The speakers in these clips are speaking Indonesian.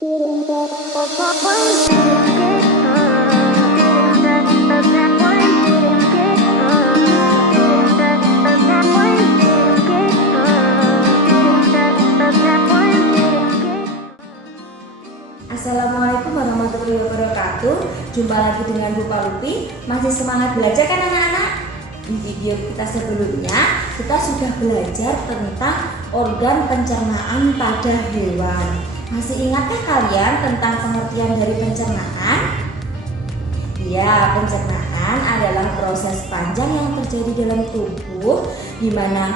Assalamualaikum warahmatullahi wabarakatuh. Jumpa lagi dengan Bu Palupi. Masih semangat belajar kan anak-anak? Di video kita sebelumnya kita sudah belajar tentang organ pencernaan pada hewan. Masih ingatkah kalian tentang pengertian dari pencernaan? Ya, pencernaan adalah proses panjang yang terjadi dalam tubuh di mana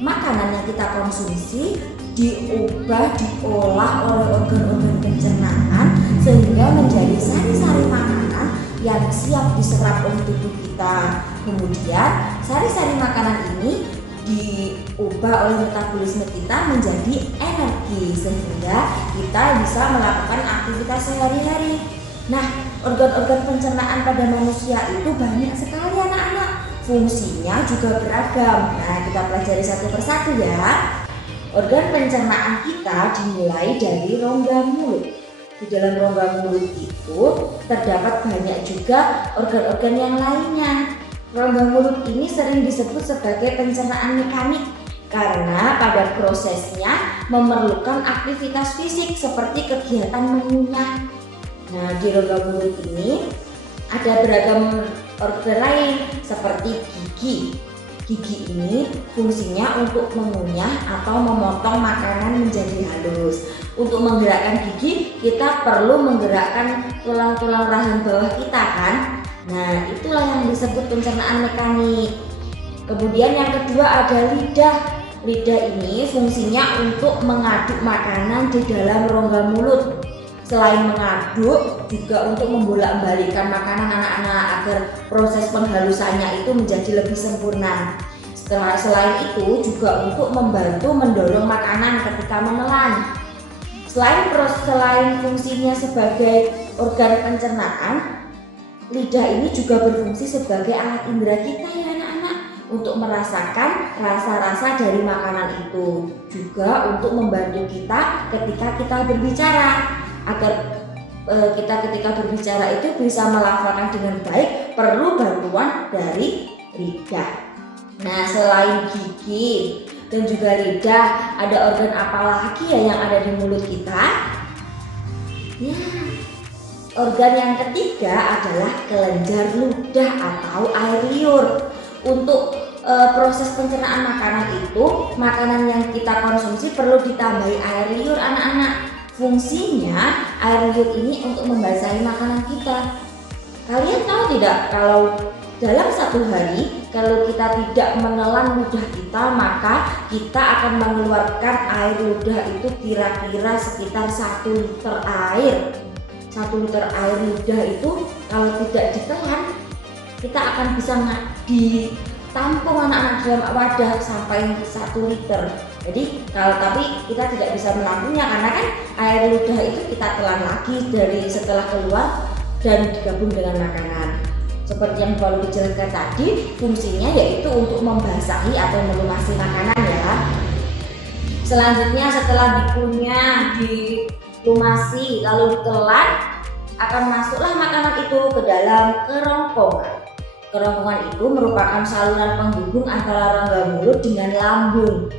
makanan yang kita konsumsi diolah oleh organ-organ pencernaan sehingga menjadi sari-sari makanan yang siap diserap oleh tubuh kita. Kemudian sari-sari makanan ini diubah oleh metabolisme kita menjadi energi sehingga kita bisa melakukan aktivitas sehari-hari. Nah, organ-organ pencernaan pada manusia itu banyak sekali anak-anak. Fungsinya juga beragam. Nah, kita pelajari satu persatu ya. Organ pencernaan kita dimulai dari rongga mulut. Di dalam rongga mulut itu terdapat banyak juga organ-organ yang lainnya. Rongga mulut ini sering disebut sebagai pencernaan mekanik karena pada prosesnya memerlukan aktivitas fisik seperti kegiatan mengunyah. Nah, di rongga mulut ini ada beragam organ lain seperti gigi. Gigi ini fungsinya untuk mengunyah atau memotong makanan menjadi halus. Untuk menggerakkan gigi, kita perlu menggerakkan tulang-tulang rahang bawah kita kan? Nah, itulah yang disebut pencernaan mekanik. Kemudian yang kedua ada lidah. Lidah ini fungsinya untuk mengaduk makanan di dalam rongga mulut. Selain mengaduk, juga untuk membolak-balikkan makanan anak-anak agar proses penghalusannya itu menjadi lebih sempurna. Selain itu juga untuk membantu mendorong makanan ketika menelan. Selain fungsinya sebagai organ pencernaan, lidah ini juga berfungsi sebagai alat indera kita ya anak-anak, untuk merasakan rasa-rasa dari makanan itu. Juga untuk membantu kita ketika kita berbicara, agar kita ketika berbicara itu bisa melafalkan dengan baik, perlu bantuan dari lidah. Nah, selain gigi dan juga lidah, ada organ apa lagi ya yang ada di mulut kita? Ya, organ yang ketiga adalah kelenjar ludah atau air liur. Untuk proses pencernaan makanan itu, makanan yang kita konsumsi perlu ditambahi air liur anak-anak. Fungsinya air liur ini untuk membasahi makanan kita. Kalian tahu tidak kalau dalam satu hari kalau kita tidak menelan ludah kita, maka kita akan mengeluarkan air ludah itu kira-kira sekitar 1 liter air. 1 liter air ludah itu kalau tidak ditelan, kita akan bisa ditampung anak-anak dalam wadah sampai 1 liter. Jadi tapi kita tidak bisa menampungnya karena kan air ludah itu kita telan lagi dari setelah keluar dan digabung dengan makanan. Seperti yang baru dijelaskan tadi, fungsinya yaitu untuk membasahi atau melumasi makanan ya. Selanjutnya setelah dikunyah, dilumasi lalu ditelan, akan masuklah makanan itu ke dalam kerongkongan. Kerongkongan itu merupakan saluran penghubung antara rongga mulut dengan lambung.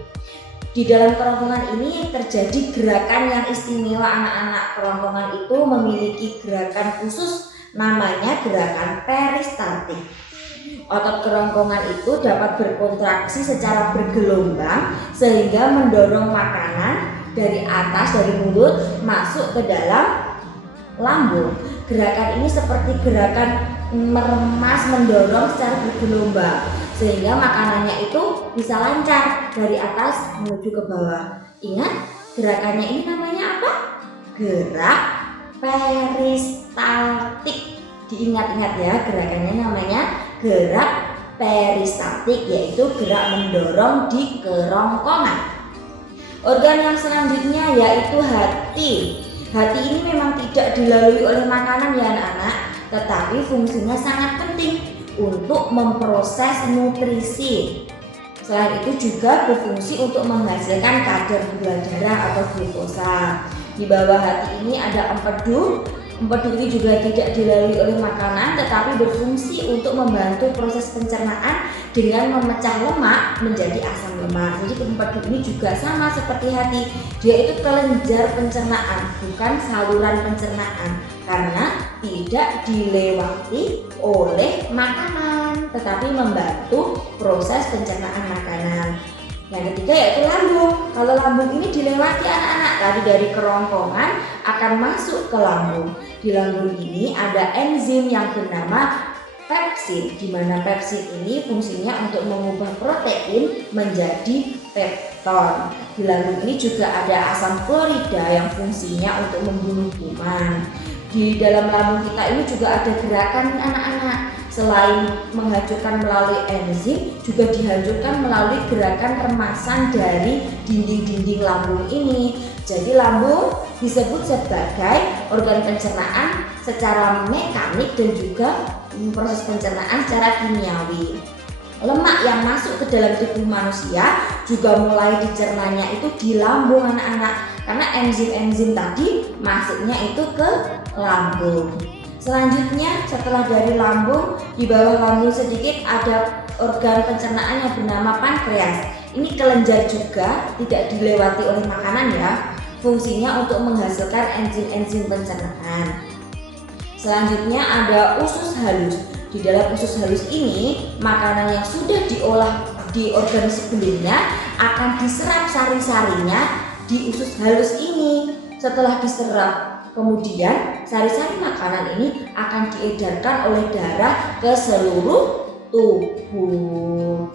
Di dalam kerongkongan ini terjadi gerakan yang istimewa anak-anak. Kerongkongan itu memiliki gerakan khusus namanya gerakan peristaltik. Otot kerongkongan itu dapat berkontraksi secara bergelombang sehingga mendorong makanan dari atas dari mulut masuk ke dalam lambung. Gerakan ini seperti gerakan meremas mendorong secara bergelombang sehingga makanannya itu bisa lancar dari atas menuju ke bawah. Ingat, gerakannya ini namanya apa? Gerak peristaltik. Diingat-ingat ya, gerakannya namanya gerak peristaltik, yaitu gerak mendorong di kerongkongan. Organ yang selanjutnya yaitu hati. Hati ini memang tidak dilalui oleh makanan ya anak-anak, tetapi fungsinya sangat penting untuk memproses nutrisi. Selain itu juga berfungsi untuk menghasilkan kadar gula darah atau glukosa. Di bawah hati ini ada empedu. Empedu ini juga tidak dilalui oleh makanan, tetapi berfungsi untuk membantu proses pencernaan dengan memecah lemak menjadi asam lemak. Jadi empedu ini juga sama seperti hati, dia itu kelenjar pencernaan, bukan saluran pencernaan, karena tidak dilewati oleh makanan, tetapi membantu proses pencernaan makanan. Yang ketiga yaitu lambung. Kalau lambung ini dilewati anak-anak, tadi dari kerongkongan akan masuk ke lambung. Di lambung ini ada enzim yang bernama pepsid, di mana pepsid ini fungsinya untuk mengubah protein menjadi pepton. Di lambung ini juga ada asam klorida yang fungsinya untuk membunuh kuman. Di dalam lambung kita ini juga ada gerakan anak-anak. Selain menghancurkan melalui enzim, juga dihancurkan melalui gerakan remasan dari dinding-dinding lambung ini. Jadi lambung disebut sebagai organ pencernaan secara mekanik dan juga proses pencernaan secara kimiawi. Lemak yang masuk ke dalam tubuh manusia juga mulai dicernanya itu di lambung anak-anak, karena enzim-enzim tadi masuknya itu ke lambung. Selanjutnya setelah dari lambung, di bawah lambung sedikit ada organ pencernaan yang bernama pankreas. Ini kelenjar juga, tidak dilewati oleh makanan ya. Fungsinya untuk menghasilkan enzim-enzim pencernaan. Selanjutnya ada usus halus. Di dalam usus halus ini, makanan yang sudah diolah di organ sebelumnya akan diserap sari-sarinya di usus halus ini. Setelah diserap, kemudian sari-sari makanan ini akan diedarkan oleh darah ke seluruh tubuh.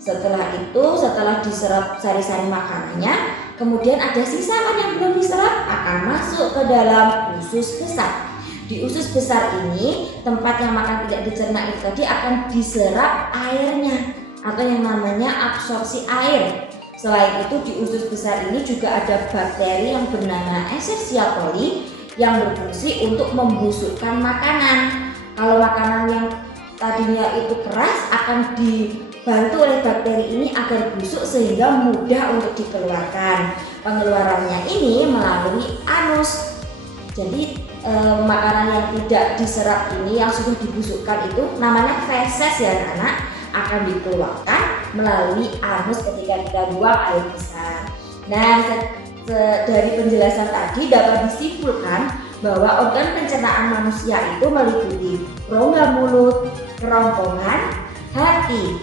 Setelah itu, setelah diserap sari-sari makanannya, kemudian ada sisa yang belum diserap akan masuk ke dalam usus besar. Di usus besar ini, tempat yang makan tidak dicerna itu tadi akan diserap airnya atau yang namanya absorpsi air. Selain itu, di usus besar ini juga ada bakteri yang bernama Escherichia coli yang berfungsi untuk membusukkan makanan. Kalau makanan yang tadinya itu keras akan dibantu oleh bakteri ini agar busuk sehingga mudah untuk dikeluarkan. Pengeluarannya ini melalui anus. Jadi makanan yang tidak diserap ini yang sudah dibusukkan itu namanya feses ya anak-anak, akan dikeluarkan melalui anus ketika kita buang air besar. Nah, dari penjelasan tadi dapat disimpulkan bahwa organ pencernaan manusia itu meliputi rongga mulut, kerongkongan, hati,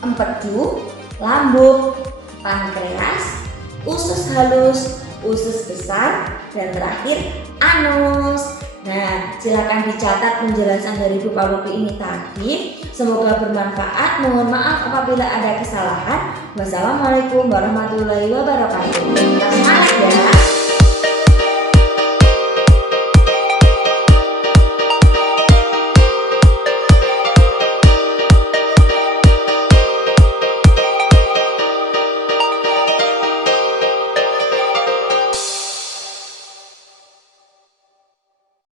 empedu, lambung, pankreas, usus halus, usus besar, dan terakhir anus. Nah, silakan dicatat penjelasan dari Bu Palopi ini tadi. Semoga bermanfaat. Mohon maaf apabila ada kesalahan. Wassalamualaikum warahmatullahi wabarakatuh. Semangat ya.